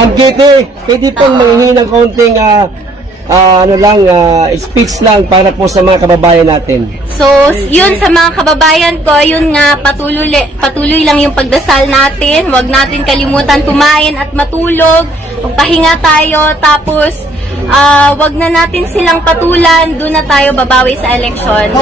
Ma'am Kitty, pwede pong manghingi ng kaunting speech lang para po sa mga kababayan natin. So, yun sa mga kababayan ko, yun nga, patuloy lang yung pagdasal natin. Huwag natin kalimutan kumain at matulog. Magpahinga tayo, tapos wag na natin silang patulan. Doon na tayo babawi sa eleksyon.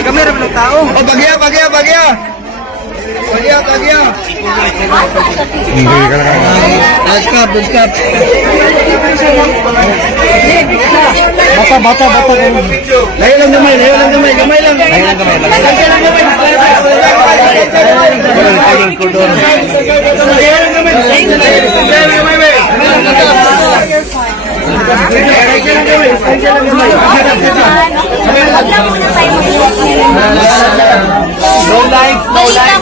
Kamera ng tao. Oh, bagya. Deskap. Bata. Layo lang gamay. Gamay lang. No life.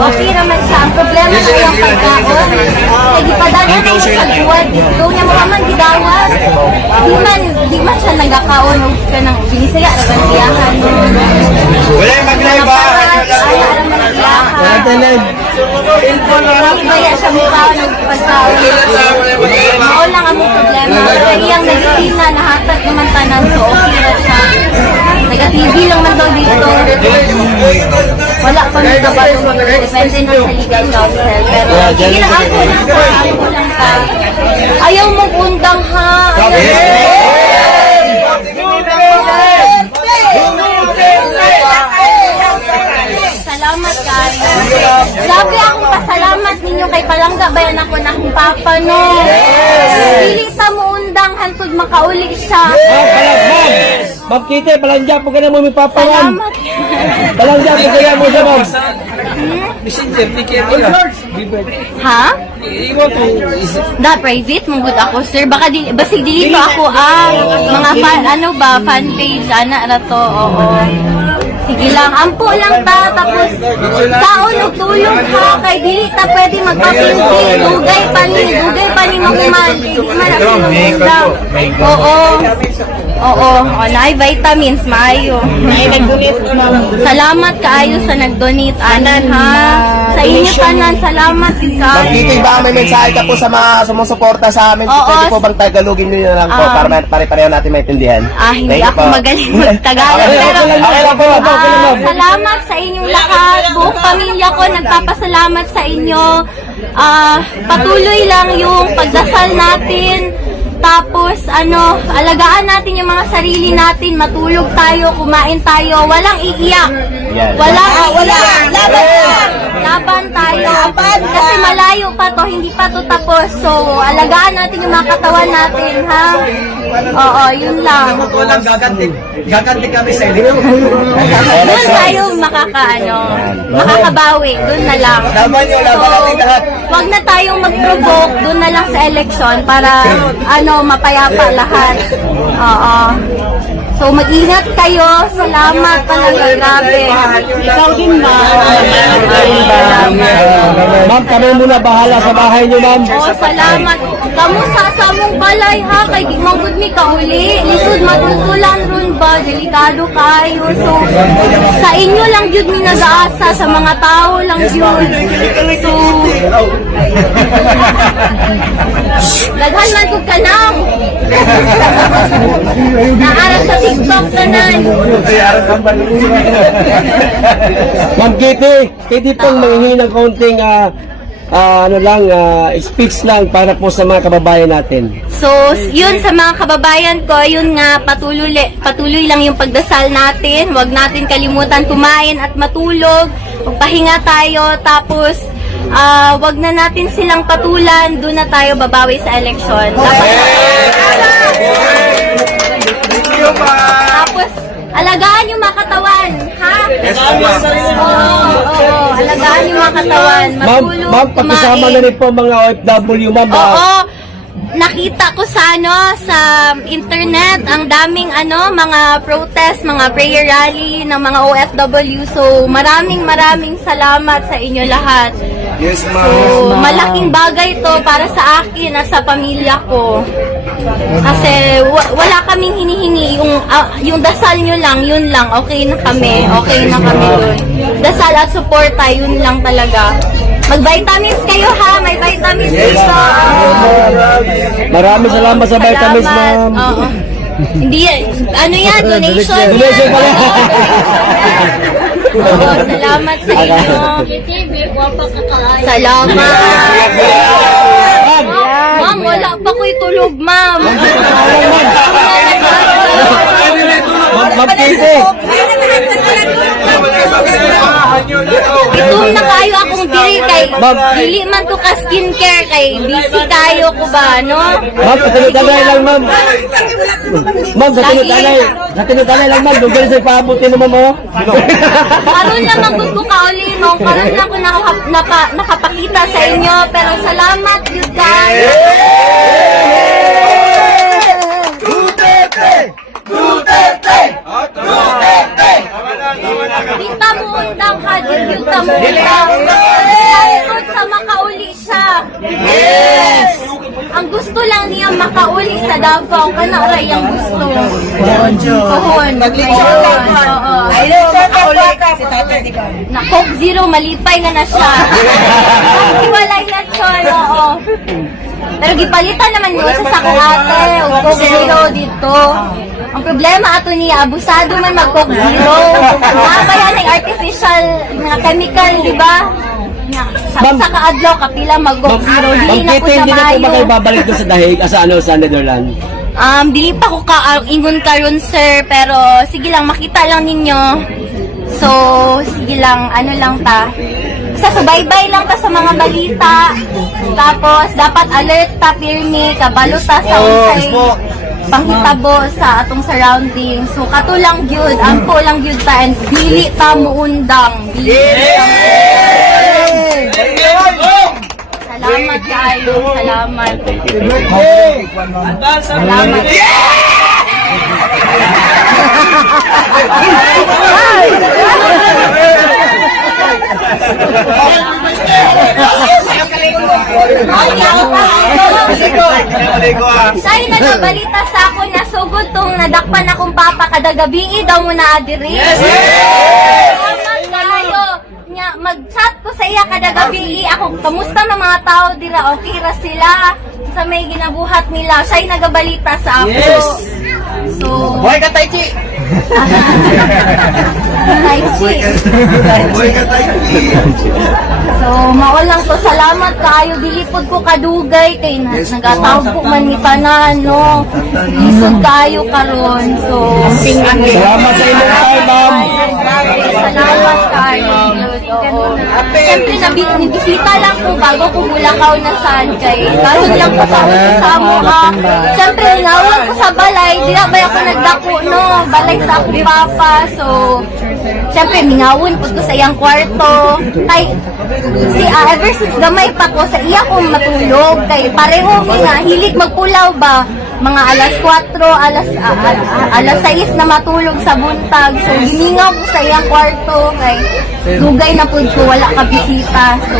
Okay naman siya. Ang problema na yung pagkaon. Kaya gipadala na yung pagbuwan. Doon niya mga man gidawat. Di man siya nagkakaon. Ka ng binisaya. Nagkasiyahan. Wala yung mag-live ba? Kaya siya mukha ng pagkaon. Mao lang ang mong problema. Kaya iyang medisina nahatag naman tanan. So okay na siya. Nag-TV lang man daw dito. Wala pa nang kabalong. Depende na sa legal counsel. Pero sige lang, ako lang ka. Ayaw mong undang ha. Salamat kayo. Grabe akong pasalamat ninyo kay Palangga bayan ako ng papa no. Dili ta mo undang hantod makauli siya. Ma'am Kitty, palangga po ka na mo may papawan. Salamat. Palangga po kaya mo siya, ma'am. Messenger, di kaya nila. Ha? Iwan ko. Da private mong ako sir. Baka basig dili pa ako mga fan page ana ra to. Oo. Sige lang, ampo lang ta, tapos taon o tulog ha, kay dili ta pwede magpapinti, dugay pa ni maguman, hindi man ako magundang. Oo, naay vitamins, maayo. Salamat kaayo sa nag-donate, anan ha. Sa inyo tanan, salamat ka. Dito ba may mensahe ka po sa mga sumusuporta sa amin? Pwede po bang tagalogin nyo na lang po para pare-pareho natin maintindihan? Hindi ako magaling mag-Tagalog. Pero salamat sa inyong lahat. Buong pamilya ko nagpapasalamat sa inyo. Patuloy lang yung pagdasal natin. Tapos, alagaan natin yung mga sarili natin, matulog tayo, kumain tayo, walang iiyak. Laban tayo. Kasi malayo pa to, hindi pa to tapos. So, alagaan natin yung mga katawan natin, ha? Oo, yun lang. Walang gaganti kami sa inyo. Doon tayo makakabawi. Doon na lang. Laban natin lahat. Wag na tayong mag-provoke, doon na lang sa election para mapayapa lahat. Oo. So mag-ingat kayo. Salamat talaga, grabe. Ikaw din ba? Ma'am, kami muna bahala sa bahay niyo, ma'am. Salamat. Kamu sa mong balay ha, kay di mong good mi kauli. Lisod matutulan ron ba, delikado kayo. So sa inyo lang jud mi nag-aasa, sa mga tao lang jud. So daghan man kog kanang. Naara sa TikTok tanan. Ma'am Kitty, pwede pong manghingi ng kaunting speech lang para po sa mga kababayan natin. So, yun sa mga kababayan ko, yun nga, patuloy lang yung pagdasal natin. Huwag natin kalimutan kumain at matulog. Magpahinga tayo, tapos wag na natin silang patulan. Doon na tayo babawi sa eleksyon. Tapos, alagaan yung mga katawan, ha? Oo, alagaan yung mga katawan. Matulog, Ma'am, pakisama na rin po mga OFW, ma'am. Oo. Nakita ko sa internet ang daming mga protest, mga prayer rally ng mga OFW. So maraming salamat sa inyo lahat. Yes, So malaking bagay to para sa akin at sa pamilya ko. Kasi wala kaming hinihingi, yung dasal nyo lang, yun lang, okay na kami dun. Dasal at suporta, yun lang talaga. Mag-vitamins kayo ha, may vitamins dito. Maraming salamat sa vitamins, ma'am. Oo. Hindi yan, donation. Donation pala. Oo, salamat sa inyo. Salamat. Ma'am, wala pa ko'y tulog, ma'am. Ma'am Kitty. Itum na kayo akong diri kay dili man to ka skincare kay busy kayo ko ba, no? Ma'am, katinod-alay lang, ma'am. Ma'am, katinod-alay lang, ma'am. Doon sa ipabutin mo, ma'am, oh. Karon lang magud ko kauli no, karon lang ako nakapakita sa inyo, pero salamat you guys. Kita mo undang ka, kita mo undang. Kahit sa makauli siya. Yes! Ang gusto lang niya makauli sa Davao, kana ray ang gusto. Pohon. Oo. Na Coke Zero, malipay na siya. Hiwalay na siya, oo. Pero gipalitan naman mo sa sakong ate, o Coke Zero dito. Ang problema ato niya, abusado man mag Coke Zero. Nakakaya ng artificial na chemical, di ba? Sa kaadlaw, kapila mag Coke Zero. Dili na ko Kitty, sa hindi na po ba kayo mayo. babalik doon sa dahig sa Netherlands? Dili pa ko ingon karon sir, pero sige lang, makita lang ninyo. So, sige lang, lang ta. Subaybay lang ta sa mga balita. Tapos, dapat alert ta, pirmi, kabalo ta sa unsay panghitabo sa atong surroundings. So, kato lang gyud, ampo lang gyud ta, and dili ta muundang. Salamat kayo, salamat. Salamat. Sa'yo nagabalita sa ako na sugod tong nadakpan akong papa kada gabi daw mo na adiri. Salamat kayo. Mag-chat ko sa iya kada gabi ako, kamusta mga tao dira, okay ra sila sa may ginabuhat nila. Siya'y nagabalita sa ako. So, Buhay ka, Taichi! So, maulang ko, salamat kayo. Dilipod ko kadugay kay nagatawag po man ni tanan, no? Lisod kayo karon. So, Salamat sa inyong time, ma'am. salamat kayo. Siyempre, nabisita lang po bago ko Bulacau na saan kay karon lang po ako sa Samoa. Siyempre, ngawag ko sa balay. Di na ba ako nagdako, no? Balay sa akong papa. So, siyempre, mingawon po ko sa iyang kwarto. Kay, ever since gamay pa ko, sa iya kong matulog. Kay, pareho nga, hilig magpulaw ba? Mga alas 4, alas 6 na matulog sa buntag. So, giningaw ko sa iyang kwarto. Kay, dugay na po ko, wala ka bisita. So,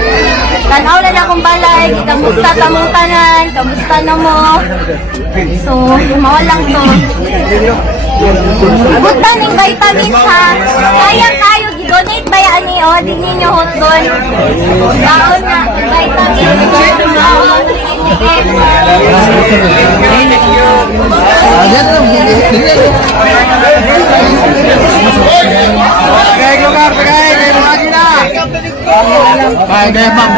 tanaw na akong balay. Kamusta tamong tanan? Kamusta na mo? So, mawalang to. Buta ng vitamins ha. Sayang kayo, gidonate ba yan ni o? Di ninyo hotdon. Baon na, vitamins. Baon, sige. Kaya ma'am.